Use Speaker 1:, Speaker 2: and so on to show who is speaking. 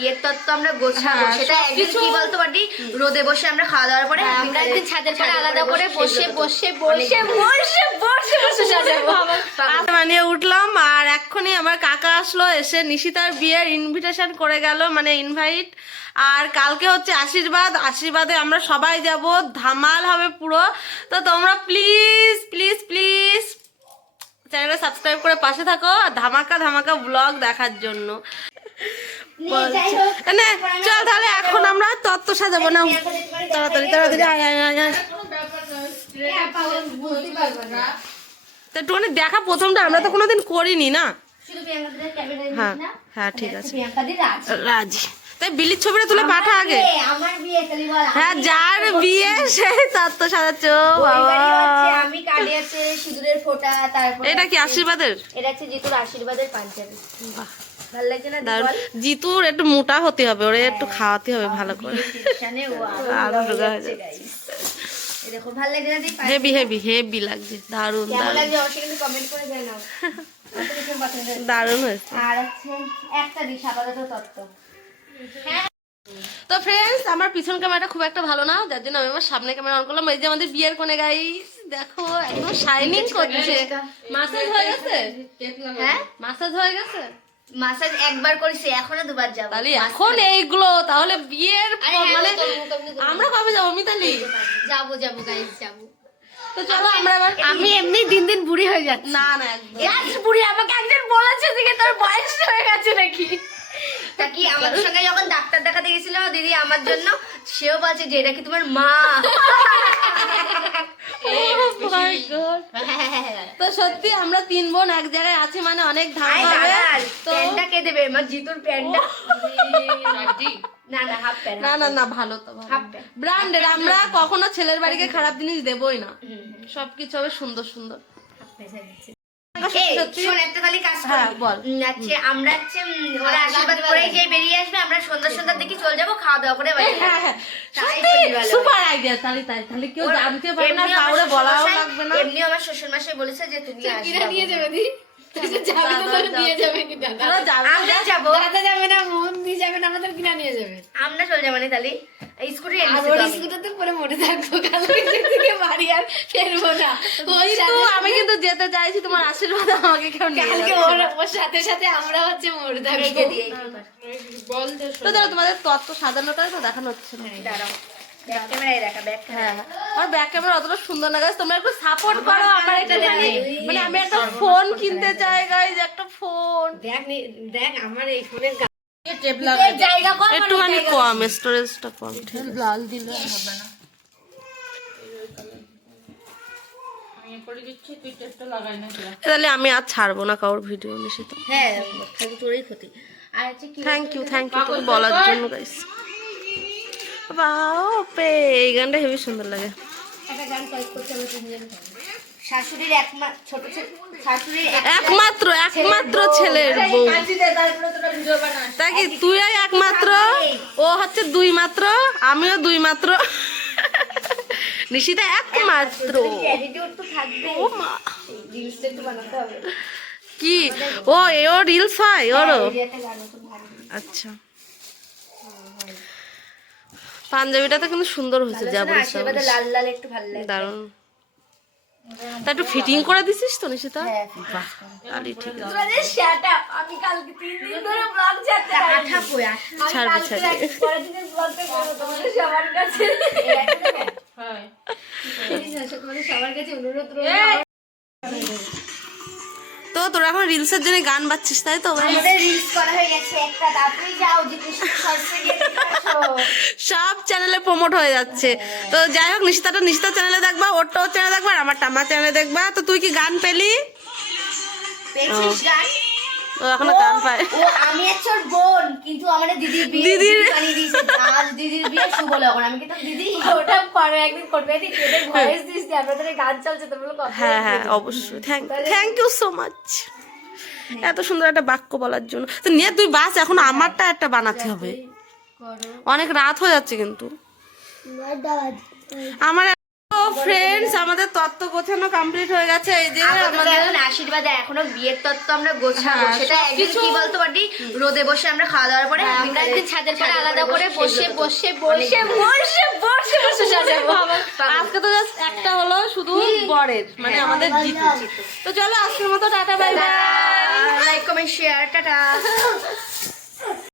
Speaker 1: বিয়ের তত্ত্ব আমরা গোছাবো
Speaker 2: হ্যাঁ,
Speaker 1: সেটা একদিন কি বলতো বাটি? রোদে বসে আমরা খাওয়া দাওয়ার পরে
Speaker 3: হ্যাঁ, আমরা একদিন ছাদের পরে আলাদা করে বসে বসে বসে বসে বসে বসে সাজাবো
Speaker 2: আজ বানিয়ে উঠলাম আর এক্ষুনি আমার কাকা আসলো এসে নিশিতার বিয়ের ইনভিটেশন করে গেল মানে ইনভাইট আর কালকে হচ্ছে আশীর্বাদ আশীর্বাদে আমরা সবাই যাব ধামাল হবে পুরো। তো তোমরা প্লিজ প্লিজ প্লিজ চ্যানেলটা সাবস্ক্রাইব করে পাশে থাকো আর ধামাকা ধামাকা ব্লগ দেখার জন্য। না চল তাহলে এখন আমরা তত্ত্ব সাজাবো না তাড়াতাড়ি তাড়াতাড়ি আয় আয় আয় আয়। তো একটুখানি দেখা প্রথমটা আমরা তো কোনোদিন করিনি না? হ্যাঁ হ্যাঁ ঠিক আছে।
Speaker 1: রাজি।
Speaker 2: তাই বিলির ছবিটা তুলে পাঠা আগে। হ্যাঁ যার বিয়ে সেই তত্ত্ব সাজাচ্ছ বাবা।
Speaker 1: আমি কাটে আছে সিঁদুরের ফোঁটা তারপর
Speaker 2: এটা কি আশীর্বাদের?
Speaker 1: এটা হচ্ছে জিতুর আশীর্বাদের পাঞ্জাবি।
Speaker 2: বাহ, জিতুর একটু মোটা হতে হবে ওরে একটু খাওয়াতে হবে ভালো করে। আরও রোগা হয়ে যাচ্ছে।
Speaker 1: এই দেখো ভালো লাগছে না দেখি
Speaker 2: হেভি হেভি হেভি লাগছে
Speaker 1: রকম পছন্দ হয়েছে। তত্ত্ব।
Speaker 2: তো ফ্রেন্ডস আমার পিছন ক্যামেরাটা খুব একটা ভালো না যার জন্য আমি আমার সামনে ক্যামেরা অন করলাম। এই যে আমাদের বিয়ের কোণে গাইস দেখো একদম শাইনিং করছে। মাসাজ হয়ে গেছে?
Speaker 1: হ্যাঁ।
Speaker 2: মাসাজ হয়ে গেছে?
Speaker 1: মাসাজ একবার করেছি এখনও দুবার যাব।
Speaker 2: তাহলে এখন এইগুলো তাহলে বিয়ের
Speaker 1: হ্যাঁ,
Speaker 2: মানে। আমরা কবে যাব মিতালি
Speaker 1: যাব যাব গাইস যাব।
Speaker 2: তো চলো আমরা এবার
Speaker 3: আমি এমনি দিন দিন বুড়ি হয়ে যাচ্ছি।
Speaker 2: না না একদম।
Speaker 3: বুড়ি আমাকে একজন বলেছে দিকে তোর বয়স হয়ে গেছে নাকি?
Speaker 1: তা কি আমাদের সঙ্গে যখন ডাক্তার দেখাতে গেছিল দিদি আমার জন্য সেও বলছে যে এটা কি তোমার মা.
Speaker 2: তো সত্যি আমরা তিন বোন এক জায়গায় আছি মানে অনেক ধান হবে তো
Speaker 1: প্যান্টটা কে দেবে? আমার জিতুর প্যান্টটা। না না হাফ প্যান্ট
Speaker 2: না না না ভালো তো
Speaker 1: হাফ প্যান্ট
Speaker 2: ব্র্যান্ডেড আমরা কখনো ছেলের বাড়িকে খারাপ জিনিস দেবই না। সবকিছু হবে সুন্দর সুন্দর।
Speaker 1: করি।
Speaker 2: হ্যাঁ,
Speaker 1: আমরা হচ্ছে উম, ওরা আশীর্বাদ করে যে বেরিয়ে আসবে আমরা সন্ধ্যা সন্ধ্যার দিকে চলে যাব খাওয়া দাওয়া করে
Speaker 2: হ্যাঁ হ্যাঁ সুপার আইডিয়া তাহলে তাই তাহলে কেউ জানতে পারবে না কাউরে বলাও লাগবে না।
Speaker 1: এমনিও আমার শ্বশুর মাসে বলেছে যে তুমি আসবে
Speaker 3: নিয়ে যাবে দি যাবে তো তোর নিয়ে যাবে কি দাদা।
Speaker 2: তোরা যাবে
Speaker 1: আমরা যাব।
Speaker 3: দাদা যাবে না মোহন দিয়ে যাবে না আমাদের কিনা নিয়ে যাবে।
Speaker 1: আমরা চলে যাব না তাহলে? স্কুটি
Speaker 3: আর পরে মরে থাকব কালকে বাড়ি আর ফেরবো না। ওই
Speaker 2: আমি কিন্তু যেতে চাইছি তোমার আশীর্বাদ আমাকে কেউ
Speaker 3: কালকে ওর ওর সাথে সাথে আমরা হচ্ছে মরে থাকব।
Speaker 2: তো ধরো তোমাদের তত্ত্ব সাজানোটা তো দেখানো হচ্ছে। না
Speaker 1: দাঁড়াও। ব্যাক ক্যামেরায় দেখা ব্যাক
Speaker 2: হ্যাঁ আর ব্যাক ক্যামেরা অতটা সুন্দর না গাইস তোমরা একটু সাপোর্ট করো আমার মানে আমি একটা ফোন কিনতে চাই গাইস একটা ফোন
Speaker 3: দেখ দেখ আমার এই ফোনের
Speaker 2: একটুখানি কম স্টোরেজটা কম লাল দিলে হবে না। তাহলে আমি আর ছাড়বো না কারোর ভিডিও নিশ্চিত
Speaker 1: হ্যাঁ তোরই ক্ষতি।
Speaker 2: থ্যাংক ইউ থ্যাংক ইউ বলার জন্য গাইস বাপে এই গানটা হেবি সুন্দর লাগে।
Speaker 1: শাশুড়ির একমাত্র ছোট শাশুড়ির
Speaker 2: একমাত্র একমাত্র ছেলের বউ। কি তুই একমাত্র? ও হচ্ছে দুই মাত্র আমিও দুই মাত্র নিশিতা একমাত্র। ও মা। কি? ও এও রিলস হয় ওরও?
Speaker 1: এই যে একটা গান খুব ভালো
Speaker 2: আচ্ছা। পাঞ্জাবিটা তো কিন্তু সুন্দর হয়েছে যা বলিস।
Speaker 1: লাল লাল একটু ভালো লাগে
Speaker 2: দারুণ। তা একটু ফিটিং করে দিছিস তো নিশিতা?
Speaker 1: হ্যাঁ
Speaker 2: বাহ তাহলে ঠিক আছে।
Speaker 3: up, আমি কালকে তিন দিন ধরে ব্লগ ছাড়তে
Speaker 1: আঠা কই আঠা
Speaker 3: আমি
Speaker 2: ছাড়বি, ছাড়বি।
Speaker 3: পরের দিনের ব্লগটা করব তোমাদের সবার কাছে।
Speaker 1: এই একটা দেবে?
Speaker 3: তোমাদের সবার কাছে অনুরোধ রইল
Speaker 2: তো তোরা এখন রিলসের জন্য গান বাজছিস তাই তো?
Speaker 1: আমাদের রিলস করা হয়ে গেছে। একটা তাড়াতাড়ি যাও যে কৃষ্ণ আসো
Speaker 2: সব চ্যানেলে প্রমোট হয়ে যাচ্ছে। তো যাই হোক নিশিতাটা নিশিতা চ্যানেলে দেখবা ওরটা ওর চ্যানেলে দেখবা আর আমার চ্যানেলে দেখবা। তো তুই কি গান পেলি? ও এখনও গান পায়।
Speaker 1: ও আমি হচ্ছে ওর বোন কিন্তু আমার দিদির বিয়ে
Speaker 2: দিদির-
Speaker 1: দিয়েছে। আজ দিদির বিয়ে শুভ লগন। আমি কিন্তু দিদি
Speaker 3: ওটা পরে একদিন করবে। এদিন তোদের ভয়েস দিস আপনাদের গান চলছে তো বলো
Speaker 2: হ্যাঁ হ্যাঁ অবশ্যই। Thank thank you so much এত সুন্দর একটা বাক্য বলার জন্য। তো নিয়ে তুই বাস এখন আমারটা একটা বানাতে হবে। অনেক রাত হয়ে যাচ্ছে কিন্তু। আমার ফ্রেন্ডস আমাদের তত্ত্ব গোছানো কমপ্লিট হয়ে গেছে। এই যে
Speaker 1: আমাদের এখন আশীর্বাদে এখনও বিয়ের তত্ত্ব আমরা গোছাবো।
Speaker 2: হ্যাঁ,
Speaker 1: সেটা একদিন কি বলতো বাটি রোদে বসে আমরা খাওয়া দাওয়ার পরে
Speaker 3: হ্যাঁ, আমরা একদিন ছাদের পরে আলাদা করে বসে বসে বসে বসে বসে বসে সাজাবো।
Speaker 2: আজকে তো জাস্ট একটা হলো শুধু বরের মানে আমাদের জিতু তো চলো আজকের মতো tata bye bye
Speaker 1: like comment share tata.